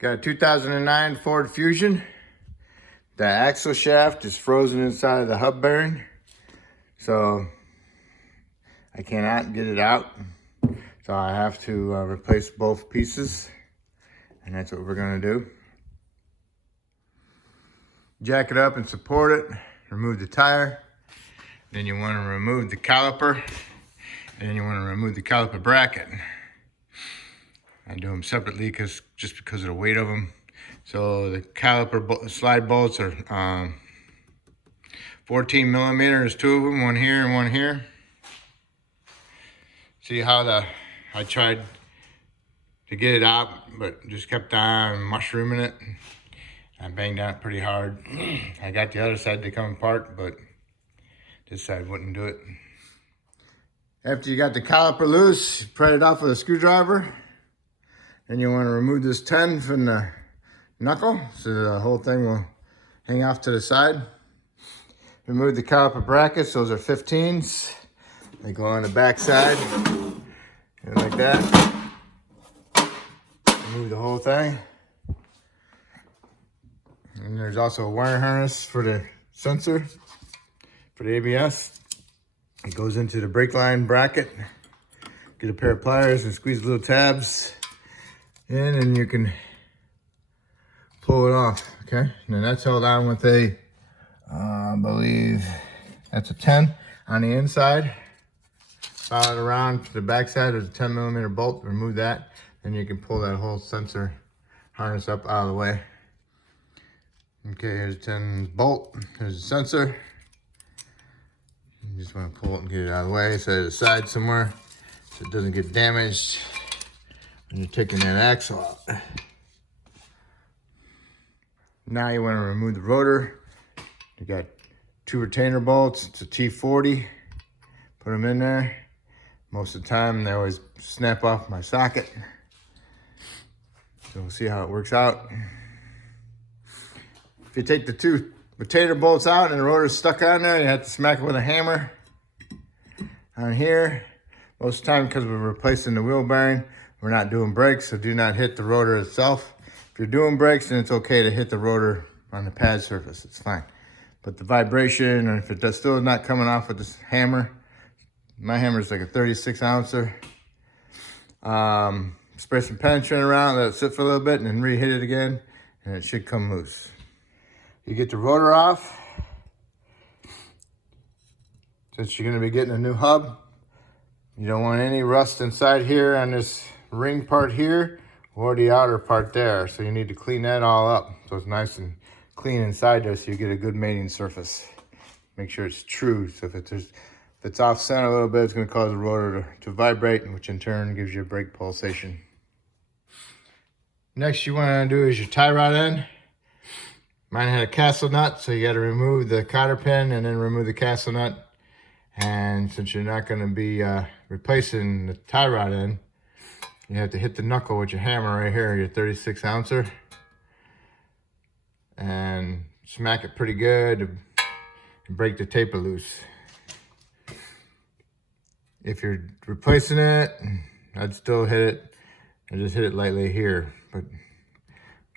Got a 2009 Ford Fusion. The axle shaft is frozen inside of the hub bearing, so I cannot get it out. So I have to replace both pieces, and that's what we're gonna do. Jack it up and support it, remove the tire. Then you wanna remove the caliper, and then you wanna remove the caliper bracket. I do them separately just because of the weight of them. So the caliper slide bolts are 14 millimeters, two of them, one here and one here. See how I tried to get it out, but just kept on mushrooming it. I banged on it pretty hard. I got the other side to come apart, but this side wouldn't do it. After you got the caliper loose, pry it off with a screwdriver. Then you want to remove this 10 from the knuckle, so the whole thing will hang off to the side. Remove the caliper brackets, those are 15s. They go on the back side, and like that. Remove the whole thing. And there's also a wire harness for the sensor, for the ABS. It goes into the brake line bracket. Get a pair of pliers and squeeze the little tabs in, and you can pull it off, okay? And then that's held on with a, I believe that's a 10 on the inside. Follow it around to the back side, there's a 10 millimeter bolt, remove that, and you can pull that whole sensor harness up out of the way. Okay, here's a 10 bolt, here's the sensor. You just want to pull it and get it out of the way, set it aside somewhere so it doesn't get damaged when you're taking that axle out. Now you want to remove the rotor. You got 2 retainer bolts, it's a T40. Put them in there. Most of the time they always snap off my socket. So we'll see how it works out. If you take the 2 retainer bolts out and the rotor's stuck on there, you have to smack it with a hammer on here. Most of the time, because we're replacing the wheel bearing, we're not doing brakes, so do not hit the rotor itself. If you're doing brakes, then it's okay to hit the rotor on the pad surface, it's fine. But the vibration, or if it's still not coming off with this hammer, my hammer is like a 36 ouncer. Spray some penetrant around, let it sit for a little bit, and then re-hit it again, and it should come loose. You get the rotor off. Since you're gonna be getting a new hub, you don't want any rust inside here on this ring part here or the outer part there. So you need to clean that all up so it's nice and clean inside there so you get a good mating surface. Make sure it's true. So if it's off center a little bit, it's gonna cause the rotor to vibrate, which in turn gives you a brake pulsation. Next you wanna do is your tie rod end. Mine had a castle nut, so you gotta remove the cotter pin and then remove the castle nut. And since you're not gonna be replacing the tie rod end, you have to hit the knuckle with your hammer right here, your 36 ouncer. And smack it pretty good and break the taper loose. If you're replacing it, I'd still hit it. I just hit it lightly here, but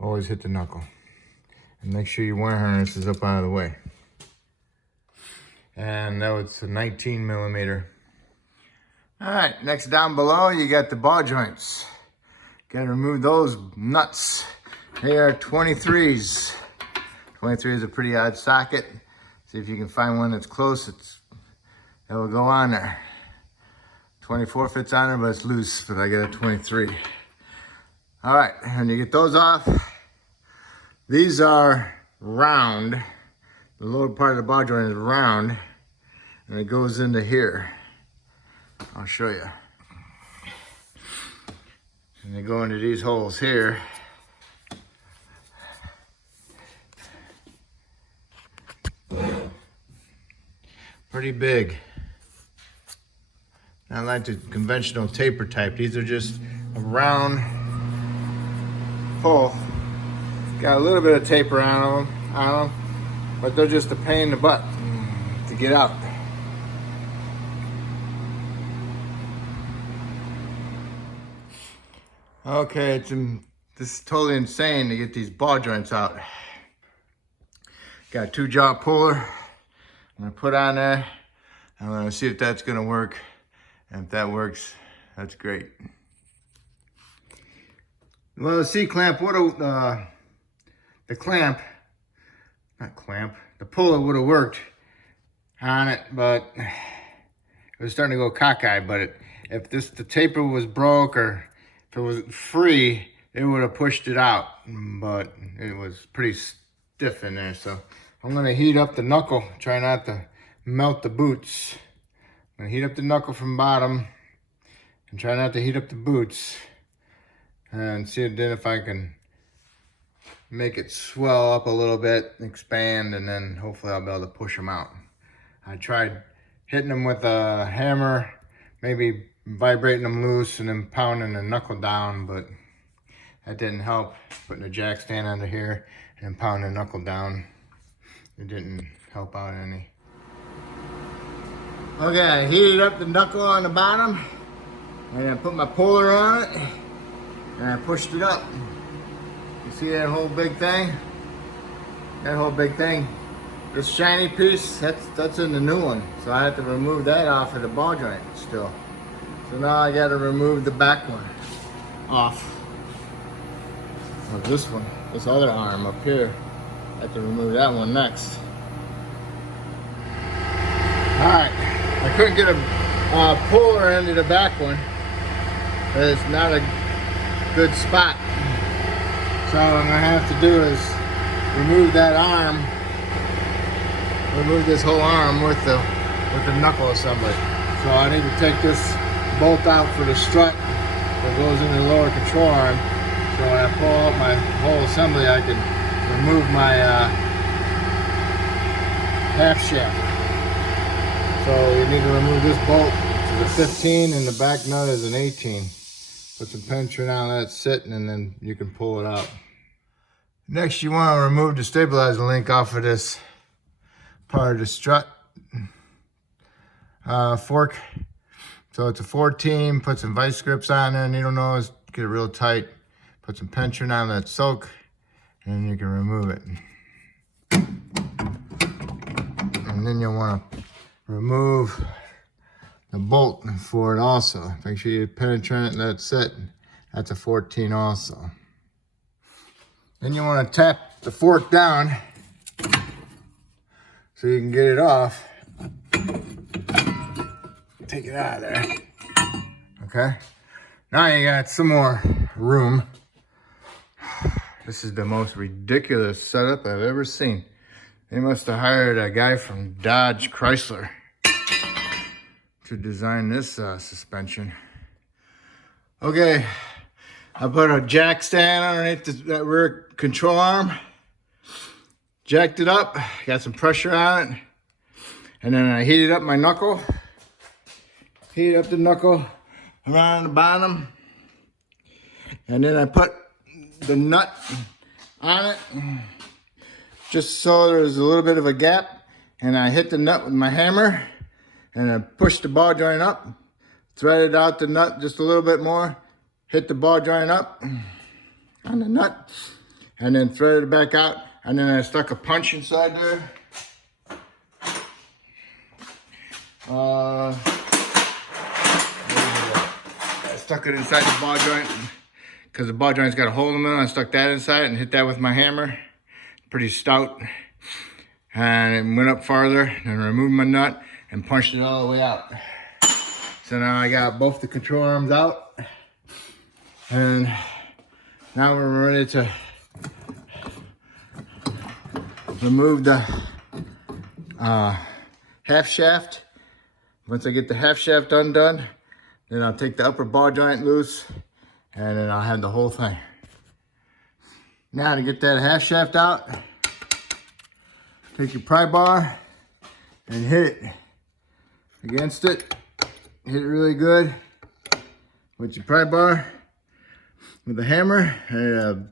always hit the knuckle. And make sure your wire harness is up out of the way. And that was a 19 millimeter. All right, next down below, you got the ball joints. Gotta remove those nuts. They are 23s. 23 is a pretty odd socket. See if you can find one that's close. That will go on there. 24 fits on there, but it's loose, but I got a 23. All right, when you get those off, these are round. The lower part of the ball joint is round, and it goes into here. I'll show you. And they go into these holes here. Pretty big. Not like the conventional taper type. These are just a round hole. Got a little bit of taper on them, but they're just a pain in the butt to get out. Okay, This is totally insane to get these ball joints out. Got a 2-jaw puller. I'm gonna put on there. I'm gonna see if that's gonna work. And if that works, that's great. Well, the C-clamp the puller would have worked on it, but it was starting to go cockeyed. But if the taper was broke or if it was free, it would have pushed it out. But it was pretty stiff in there, so I'm gonna heat up the knuckle. Try not to melt the boots. I'm gonna heat up the knuckle from bottom and try not to heat up the boots, and see then if I can make it swell up a little bit, expand, and then hopefully I'll be able to push them out. I tried hitting them with a hammer, maybe vibrating them loose and then pounding the knuckle down, but that didn't help. Putting a jack stand under here and then pounding the knuckle down, it didn't help out any. Okay, I heated up the knuckle on the bottom, and I put my puller on it, and I pushed it up. You see that whole big thing? That whole big thing. This shiny piece, that's in the new one. So I have to remove that off of the ball joint still. So now I gotta remove the back one off. Or this one, this other arm up here. I have to remove that one next. Alright, I couldn't get a puller into the back one. But it's not a good spot. So what I'm gonna have to do is remove that arm, remove this whole arm with the knuckle assembly. So I need to take this bolt out for the strut that goes in the lower control arm. So when I pull out my whole assembly, I can remove my half shaft. So you need to remove this bolt. It's a 15 and the back nut is an 18. Put some pinching on that sitting, and then you can pull it out. Next, you want to remove the stabilizer link off of this part of the strut fork. So it's a 14. Put some vice grips on there, needle nose, get it real tight. Put some pinching on that soak, and you can remove it. And then you'll want to remove the bolt for it also. Make sure you penetrate it, and that's it. That's a 14 also. Then you want to tap the fork down so you can get it off. Take it out of there. Okay. Now you got some more room. This is the most ridiculous setup I've ever seen. They must have hired a guy from Dodge Chrysler to design this suspension. Okay, I put a jack stand underneath that rear control arm, jacked it up, got some pressure on it, and then I heated up my knuckle, heated up the knuckle around the bottom, and then I put the nut on it, just so there's a little bit of a gap, and I hit the nut with my hammer, and I pushed the ball joint up, threaded out the nut just a little bit more, hit the ball joint up on the nut, and then threaded it back out, and then I stuck a punch inside there. I stuck it inside the ball joint because the ball joint's got a hole in the middle. I stuck that inside and hit that with my hammer. Pretty stout. And it went up farther, and removed my nut and punched it all the way out. So now I got both the control arms out, and now we're ready to remove the half shaft. Once I get the half shaft undone, then I'll take the upper ball joint loose, and then I'll have the whole thing. Now to get that half shaft out, take your pry bar and hit it against it. Hit it really good with your pry bar, with the hammer, and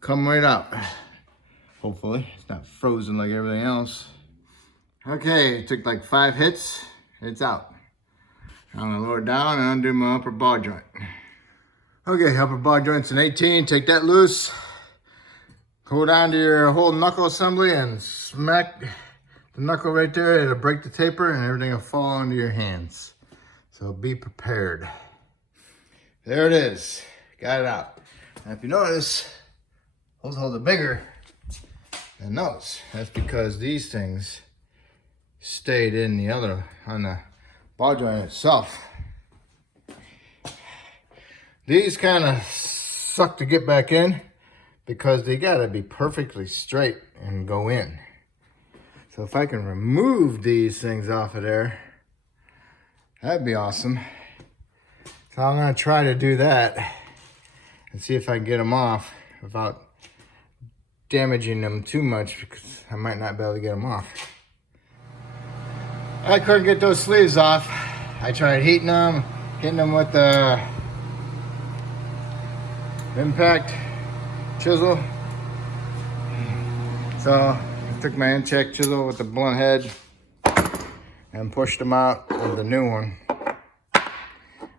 come right out. Hopefully, it's not frozen like everything else. Okay, it took like 5 hits, it's out. I'm gonna lower it down and undo my upper ball joint. Okay, upper ball joint's an 18, take that loose. Go down to your whole knuckle assembly and smack the knuckle right there. It'll break the taper and everything will fall into your hands. So be prepared. There it is, got it out. And if you notice, those holes are bigger than those. That's because these things stayed in the other, on the ball joint itself. These kind of suck to get back in because they gotta be perfectly straight and go in. So if I can remove these things off of there, that'd be awesome. So I'm gonna try to do that and see if I can get them off without damaging them too much, because I might not be able to get them off. I couldn't get those sleeves off. I tried heating them, hitting them with the impact chisel. So I took my in-check chisel with the blunt head and pushed them out with the new one.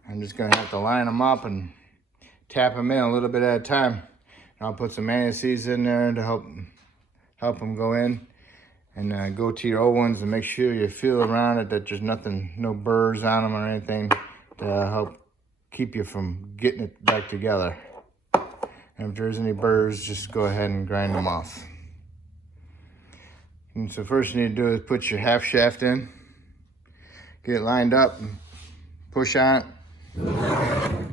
I'm just gonna have to line them up and tap them in a little bit at a time. And I'll put some anti-seize in there to help them go in. And go to your old ones and make sure you feel around it that there's nothing, no burrs on them or anything, to help keep you from getting it back together. And if there's any burrs, just go ahead and grind them off. And so first you need to do is put your half shaft in, get it lined up, and push on it,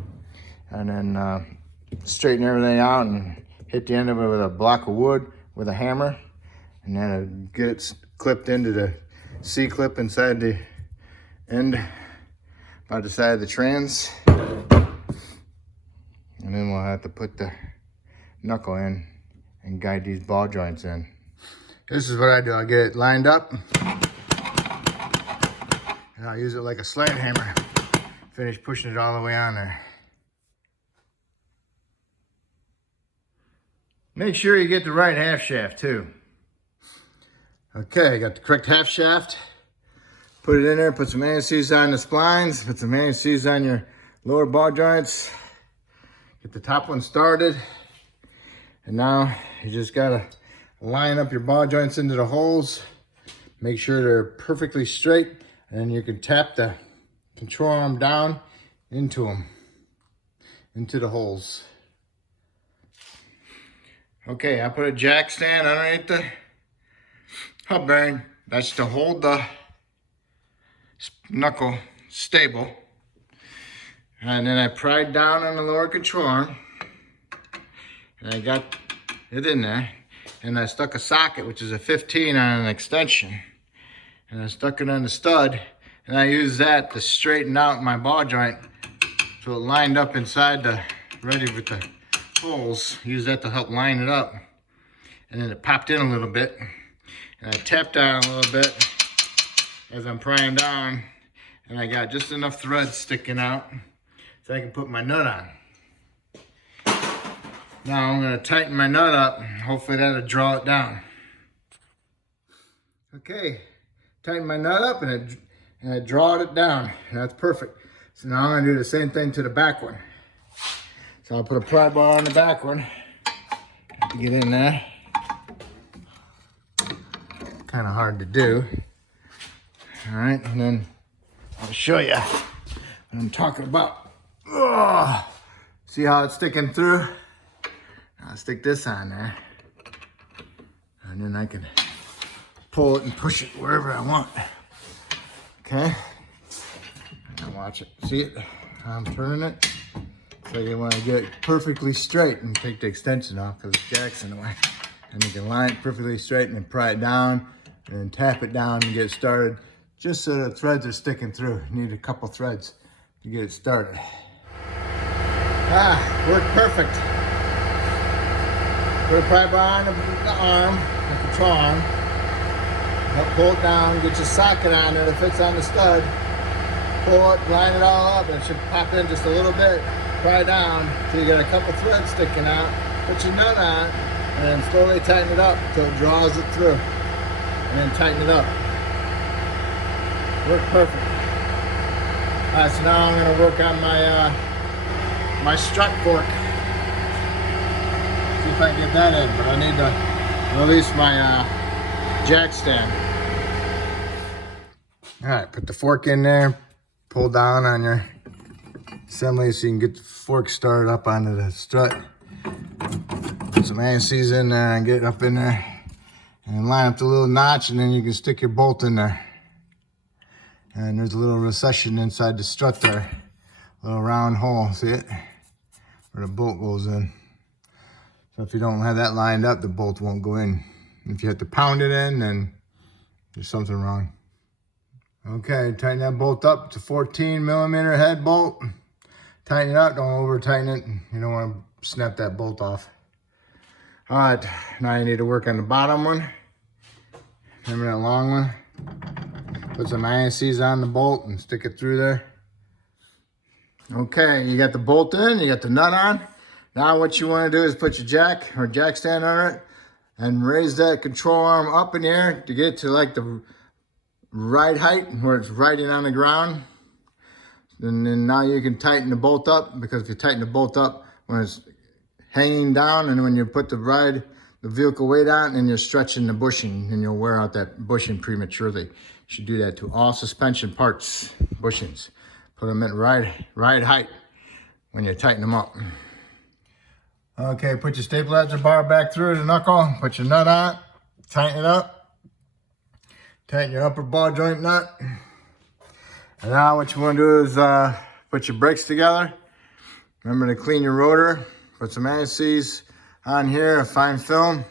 and then straighten everything out and hit the end of it with a block of wood with a hammer, and then get it clipped into the C-clip inside the end, by the side of the trans. And then we'll have to put the knuckle in and guide these ball joints in. This is what I do. I get it lined up and I'll use it like a slide hammer. Finish pushing it all the way on there. Make sure you get the right half shaft too. Okay, I got the correct half shaft. Put it in there, put some anti-seize on the splines, put some anti-seize on your lower ball joints. Get the top one started. And now you just gotta line up your ball joints into the holes. Make sure they're perfectly straight, and then you can tap the control arm down into them, into the holes. Okay, I put a jack stand underneath the hub bearing. That's to hold the knuckle stable. And then I pried down on the lower control arm. And I got it in there. And I stuck a socket, which is a 15 on an extension. And I stuck it on the stud. And I used that to straighten out my ball joint so it lined up inside the, ready with the holes. Use that to help line it up. And then it popped in a little bit. And I tapped down a little bit as I'm prying down. And I got just enough thread sticking out so I can put my nut on. Now I'm gonna tighten my nut up. Hopefully that'll draw it down. Okay, tighten my nut up and I drawed it down. That's perfect. So now I'm gonna do the same thing to the back one. So I'll put a pry bar on the back one. Get in there. Kind of hard to do. All right, and then I'll show you what I'm talking about. Ugh. See how it's sticking through? I'll stick this on there. And then I can pull it and push it wherever I want. Okay? Now watch it. See it? I'm turning it. So you want to get it perfectly straight and take the extension off because the jack's in the way. And you can line it perfectly straight and then pry it down and then tap it down and get it started. Just so the threads are sticking through. You need a couple threads to get it started. Worked perfect. Put a pry bar on the arm, the control arm. Help pull it down, get your socket on there that fits on the stud. Pull it, line it all up, and it should pop in just a little bit. Pry down till you get a couple threads sticking out. Put your nut on, and then slowly tighten it up until it draws it through. And then tighten it up. Worked perfect. Alright, so now I'm going to work on my my strut fork. See if I can get that in, but I need to release my jack stand. All right, put the fork in there, pull down on your assembly so you can get the fork started up onto the strut. Put some anti-seize in there and get it up in there. And line up the little notch, and then you can stick your bolt in there. And there's a little recession inside the strut there. A little round hole, see it? Where the bolt goes in. So if you don't have that lined up, the bolt won't go in. If you have to pound it in, then there's something wrong. Okay, tighten that bolt up. It's a 14mm head bolt. Tighten it up, don't over tighten it. You don't want to snap that bolt off. All right, now you need to work on the bottom one. Remember that long one? Put some anti-seize on the bolt and stick it through there. Okay, you got the bolt in, you got the nut on. Now what you want to do is put your jack or jack stand on it and raise that control arm up in the air to get to like the right height where it's right in on the ground. And then now you can tighten the bolt up, because if you tighten the bolt up when it's hanging down, and when you put the vehicle weight on, and you're stretching the bushing, and you'll wear out that bushing prematurely. You should do that to all suspension parts, bushings. Put them at right height when you tighten them up. Okay, put your stabilizer bar back through the knuckle, put your nut on, tighten it up. Tighten your upper ball joint nut. And now what you want to do is put your brakes together. Remember to clean your rotor. Put some anti-seize on here, a fine film.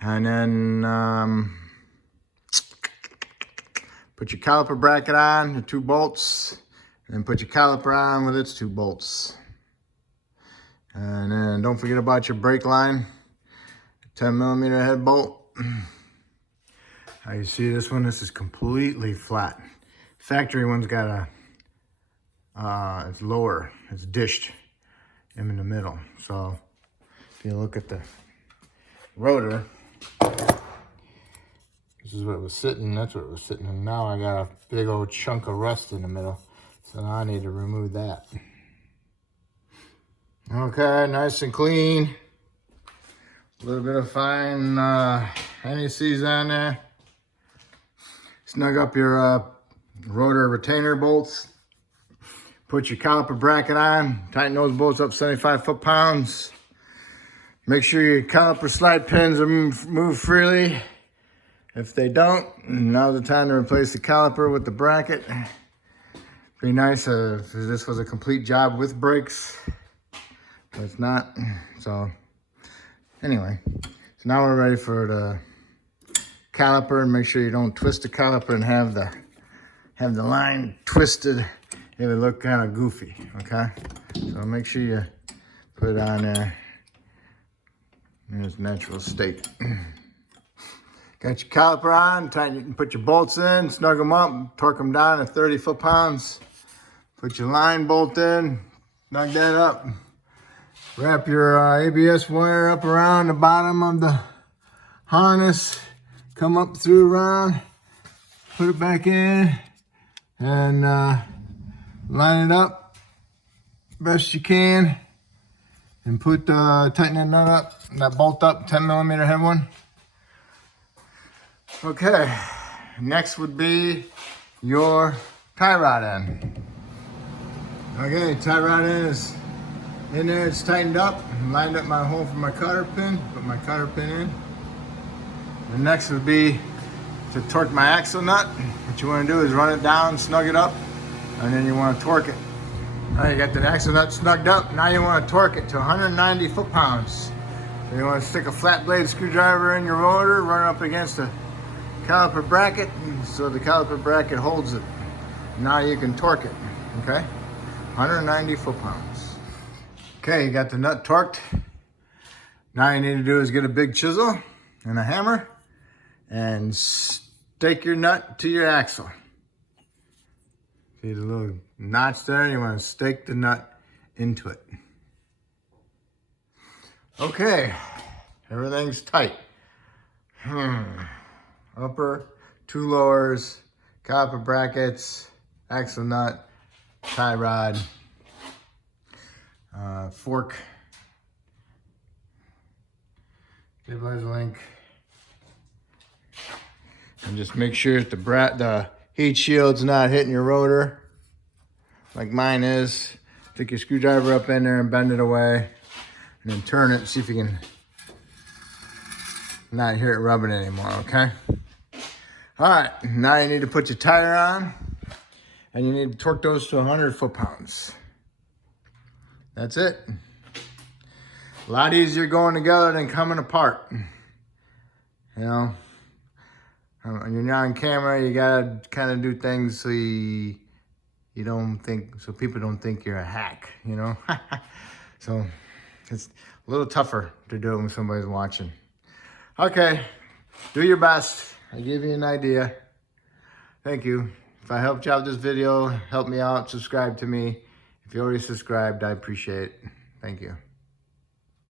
And then put your caliper bracket on, the 2 bolts. And then put your caliper on with its 2 bolts. And then don't forget about your brake line. 10mm head bolt. Now you see this one, this is completely flat. Factory one's got it's lower, it's dished in the middle. So if you look at the rotor, this is where it was sitting, that's where it was sitting. And now I got a big old chunk of rust in the middle. So now I need to remove that. Okay, nice and clean. A little bit of fine anti-seize on there. Snug up your rotor retainer bolts. Put your caliper bracket on. Tighten those bolts up 75 foot-pounds. Make sure your caliper slide pins are move freely. If they don't, now's the time to replace the caliper with the bracket. Be nice if this was a complete job with brakes, but it's not. So anyway, so now we're ready for the caliper, and make sure you don't twist the caliper and have the line twisted. It would look kind of goofy, okay? So make sure you put it on there in its natural state. Got your caliper on, tighten it and put your bolts in, snug them up, torque them down to 30 foot-pounds. Put your line bolt in, snug that up. Wrap your ABS wire up around the bottom of the harness. Come up through around, put it back in, and line it up best you can, and tighten that nut up, that bolt up, 10mm head one. Okay, next would be your tie rod end. Okay, tie rod end is in there, it's tightened up, lined up my hole for my cotter pin, put my cotter pin in. The next would be to torque my axle nut. What you want to do is run it down, snug it up, and then you want to torque it. All right, you got the axle nut snugged up. Now you want to torque it to 190 foot-pounds. So you want to stick a flat blade screwdriver in your rotor, run it up against the caliper bracket, so the caliper bracket holds it. Now you can torque it, okay? 190 foot-pounds. Okay, you got the nut torqued. Now you need to do is get a big chisel and a hammer and stake your nut to your axle. See the little notch there? You want to stake the nut into it. Okay, everything's tight. Upper, 2 lowers, caliper brackets, axle nut, tie rod. fork, stabilizer link, and just make sure that the heat shield's not hitting your rotor like mine is. Stick your screwdriver up in there and bend it away, and then turn it, see if you can not hear it rubbing anymore, okay? All right, now you need to put your tire on, and you need to torque those to 100 foot-pounds. That's it. A lot easier going together than coming apart. You know, when you're not on camera, you gotta kind of do things so you don't think, so people don't think you're a hack, you know? So it's a little tougher to do it when somebody's watching. Okay, do your best. I gave you an idea. Thank you. If I helped you out with this video, help me out, subscribe to me. If you already subscribed, I appreciate it. Thank you.